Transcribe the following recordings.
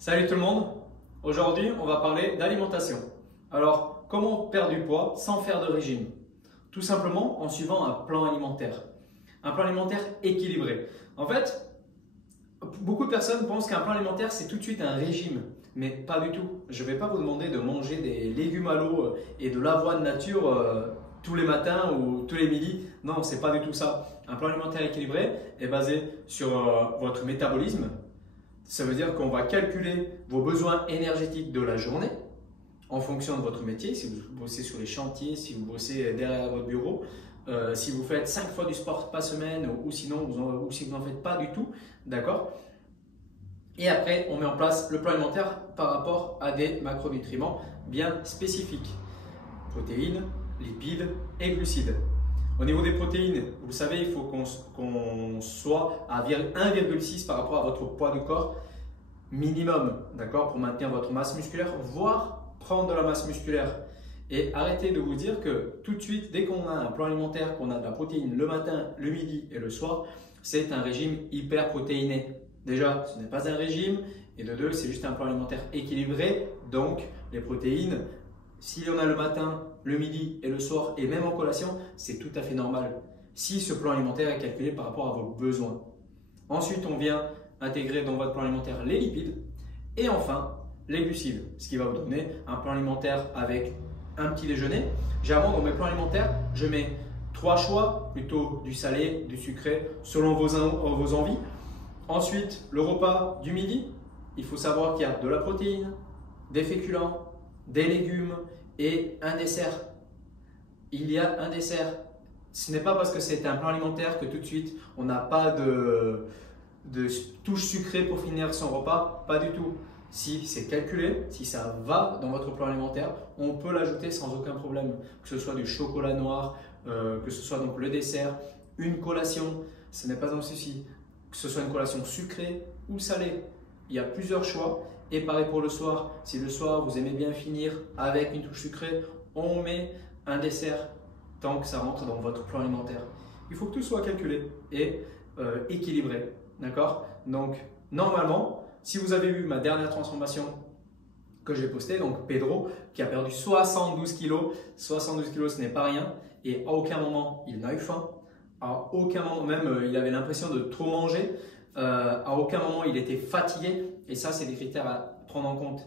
Salut tout le monde, aujourd'hui on va parler d'alimentation. Alors comment perdre du poids sans faire de régime? Tout simplement en suivant un plan alimentaire équilibré. En fait, beaucoup de personnes pensent qu'un plan alimentaire c'est tout de suite un régime, mais pas du tout. Je ne vais pas vous demander de manger des légumes à l'eau et de l'avoine nature tous les matins ou tous les midis. Non, c'est pas du tout ça. Un plan alimentaire équilibré est basé sur votre métabolisme. Ça veut dire qu'on va calculer vos besoins énergétiques de la journée en fonction de votre métier. Si vous bossez sur les chantiers, si vous bossez derrière votre bureau, si vous faites 5 fois du sport par semaine ou sinon si vous n'en faites pas du tout, d'accord? Et après, on met en place le plan alimentaire par rapport à des macronutriments bien spécifiques. Protéines, lipides et glucides. Au niveau des protéines, vous savez, il faut qu'on soit à 1,6 par rapport à votre poids de corps minimum, d'accord, pour maintenir votre masse musculaire, voire prendre de la masse musculaire. Et arrêtez de vous dire que tout de suite, dès qu'on a un plan alimentaire, qu'on a de la protéine le matin, le midi et le soir, c'est un régime hyper protéiné. Déjà, ce n'est pas un régime, et de deux, c'est juste un plan alimentaire équilibré, donc les protéines, s'il y en a le matin, le midi et le soir, et même en collation, c'est tout à fait normal si ce plan alimentaire est calculé par rapport à vos besoins. Ensuite, on vient intégrer dans votre plan alimentaire les lipides et enfin les glucides, ce qui va vous donner un plan alimentaire avec un petit déjeuner. Généralement, dans mes plans alimentaires, je mets 3 choix, plutôt du salé, du sucré, selon vos envies. Ensuite, le repas du midi, il faut savoir qu'il y a de la protéine, des féculents, des légumes et un dessert. Il y a un dessert. Ce n'est pas parce que c'est un plan alimentaire que tout de suite on n'a pas de touche sucrée pour finir son repas. Pas du tout. Si c'est calculé, si ça va dans votre plan alimentaire, on peut l'ajouter sans aucun problème. Que ce soit du chocolat noir, que ce soit donc le dessert, une collation, ce n'est pas un souci. Que ce soit une collation sucrée ou salée. Il y a plusieurs choix. Et pareil pour le soir, si le soir vous aimez bien finir avec une touche sucrée, on met un dessert tant que ça rentre dans votre plan alimentaire. Il faut que tout soit calculé et équilibré, d'accord? Donc normalement, si vous avez vu ma dernière transformation que j'ai postée, donc Pedro qui a perdu 72 kg, 72 kg ce n'est pas rien et à aucun moment il n'a eu faim, à aucun moment même il avait l'impression de trop manger. À aucun moment il était fatigué et ça c'est des critères à prendre en compte.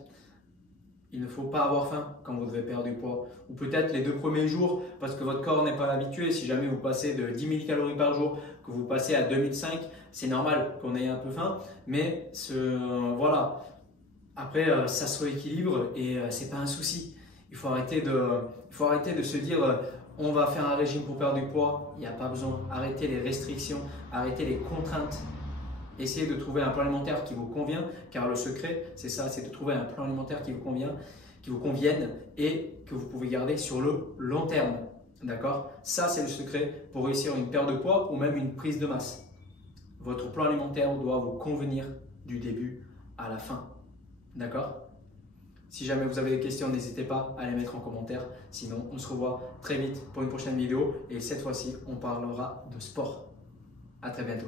Il ne faut pas avoir faim quand vous devez perdre du poids ou peut-être les 2 premiers jours parce que votre corps n'est pas habitué. Si jamais vous passez de 10 000 calories par jour, que vous passez à 2005, c'est normal qu'on ait un peu faim, mais voilà. Après ça se rééquilibre et c'est pas un souci. Il faut arrêter de se dire on va faire un régime pour perdre du poids. Il n'y a pas besoin. Arrêtez les restrictions, arrêtez les contraintes. Essayez de trouver un plan alimentaire qui vous convient, car le secret, c'est ça, c'est de trouver un plan alimentaire qui vous convienne et que vous pouvez garder sur le long terme. D'accord? Ça, c'est le secret pour réussir une perte de poids ou même une prise de masse. Votre plan alimentaire doit vous convenir du début à la fin. D'accord? Si jamais vous avez des questions, n'hésitez pas à les mettre en commentaire. Sinon, on se revoit très vite pour une prochaine vidéo et cette fois-ci, on parlera de sport. À très bientôt.